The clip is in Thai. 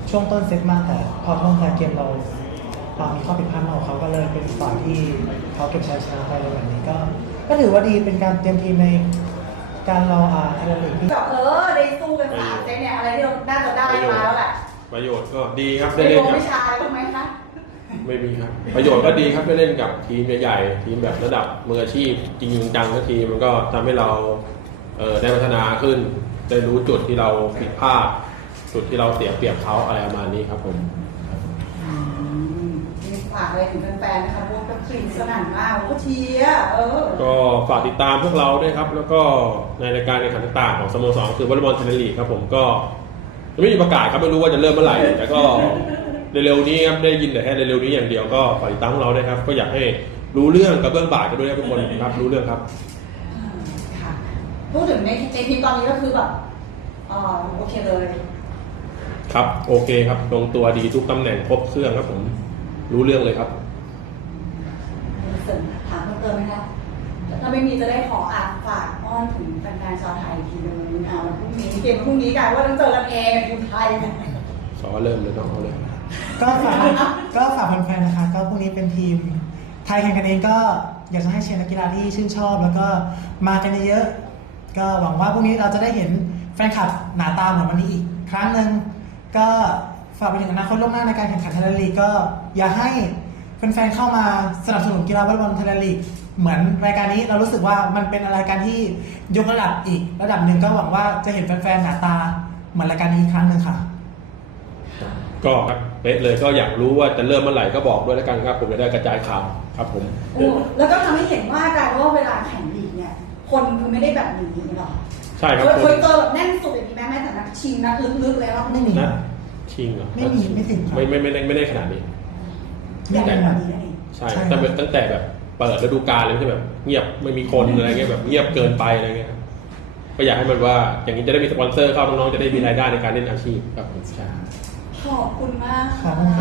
ช่วงต้นเซตมากแต่พอท้องท้ายเกมเรามีข้อผิดพลาดของเขาก็เลยเป็นฝ่ายที่เขาเก็บชัยชนะไปเลยแบบนี้ก็ถือว่าดีเป็นการเตรียมทีมในการรอไทยลีกที่แบบได้สู้กัน3 เซตเนี่ยอะไรที่เราน่าจะได้มาแล้วแหละประโยชน์ก็ดีครับได้ได้เล่เล่นนวิกับชาอะไรบ้างไหมคะไม่มีครับประโยชน์ก็ดีครับได้เล่นกับทีมใหญ่ๆทีมแบบระดับมืออาชีพจริงจังทันทีมันก็ทำให้เราได้พัฒนาขึ้นได้รู้จุดที่เราผิดพลาดจุดที่เราเสียเปรียบเขาอะไรประมาณนี้ครับผมมีฝากอะไรถึงแฟนๆนะคะพวกกรี๊ดสนั่นมากก็เชียร์ก็ฝากติดตามพวกเราด้วยครับแล้วก็ในรายการแข่งขันต่างๆของสโมสรคือวอลเลย์บอลไทยลีกครับผมก็ยังไม่มีประกาศครับไม่รู้ว่าจะเริ่มเมื่อไหร่แต่ก็เร็วๆนี้ครับได้ยินแต่แค่เร็วๆนี้อย่างเดียวก็ฝากติดตามพวกเราด้วยครับก็อยากให้รู้เรื่องกับเบื้องบ่ายกันด้วยนะทุกคนครับรู้เรื่องครับค่ะพูดถึงในทีมตอนนี้ก็คือแบบโอเคเลยครับโอเคครับลงตัวดีทุกตำแหน่งครบเครื่องครับผมรู้เรื่องเลยครับเสริมถามเพิ่มเติมไหมคะถ้าไม่มีจะได้ขอฝากอ้อนถึงแฟนๆชาวไทยทีนึงวันพรุ่งนี้เกมพรุ่งนี้กันว่าต้องเจอกันเองทีมไทยสอเริ่มเลยต้องเอาเลยก็ฝากแฟนๆนะคะก็พรุ่งนี้เป็นทีมไทยแข่งกันเองก็อยากจะให้เชียร์นักกีฬาที่ชื่นชอบแล้วก็มากันเยอะก็หวังว่าพรุ่งนี้เราจะได้เห็นแฟนคลับหนาตาเหมือนวันนี้อีกครั้งหนึ่งก็ฝากไปถึงอนาคตล่วงหน้าในการแข่งขันไทยลีกก็อยากให้แฟนๆเข้ามาสนับสนุนกีฬาวอลเลย์บอลไทยลีกเหมือนรายการนี้เรารู้สึกว่ามันเป็นรายการที่ยกระดับอีกระดับหนึ่งก็หวังว่าจะเห็นแฟนๆหนาตาเหมือนรายการนี้อีกครั้งหนึ่งค่ะก็ครับเป๊ะเลยก็อยากรู้ว่าจะเริ่มเมื่อไหร่ก็บอกด้วยแล้วกันครับผมจะได้กระจายข่าวครับผมแล้วก็ทำให้เห็นว่ากลายว่าเวลาแข่งลีกเนี่ยคนคือไม่ได้แบบนี้หรอใช่ครับเคยเจอแบบแน่นสุดอย่างนี้ไหมแต่นักชิงนักลึกๆแล้วไม่มีนะชิงเหรอไม่ถึงไม่ได้ขนาดนี้อย่างแบบนี้นั่นเองใช่ตั้งแต่แบบเปิดฤดูกาลเลยไม่ใช่แบบเงียบไม่มีคนอะไรเงี้ยแบบเงียบเกินไปอะไรเงี้ยก็อยากให้มันว่าอย่างนี้จะได้มีสปอนเซอร์เข้าน้องๆจะได้มีรายได้ในการเล่นอาชีพครับผมใช่ขอบคุณมากค่ะ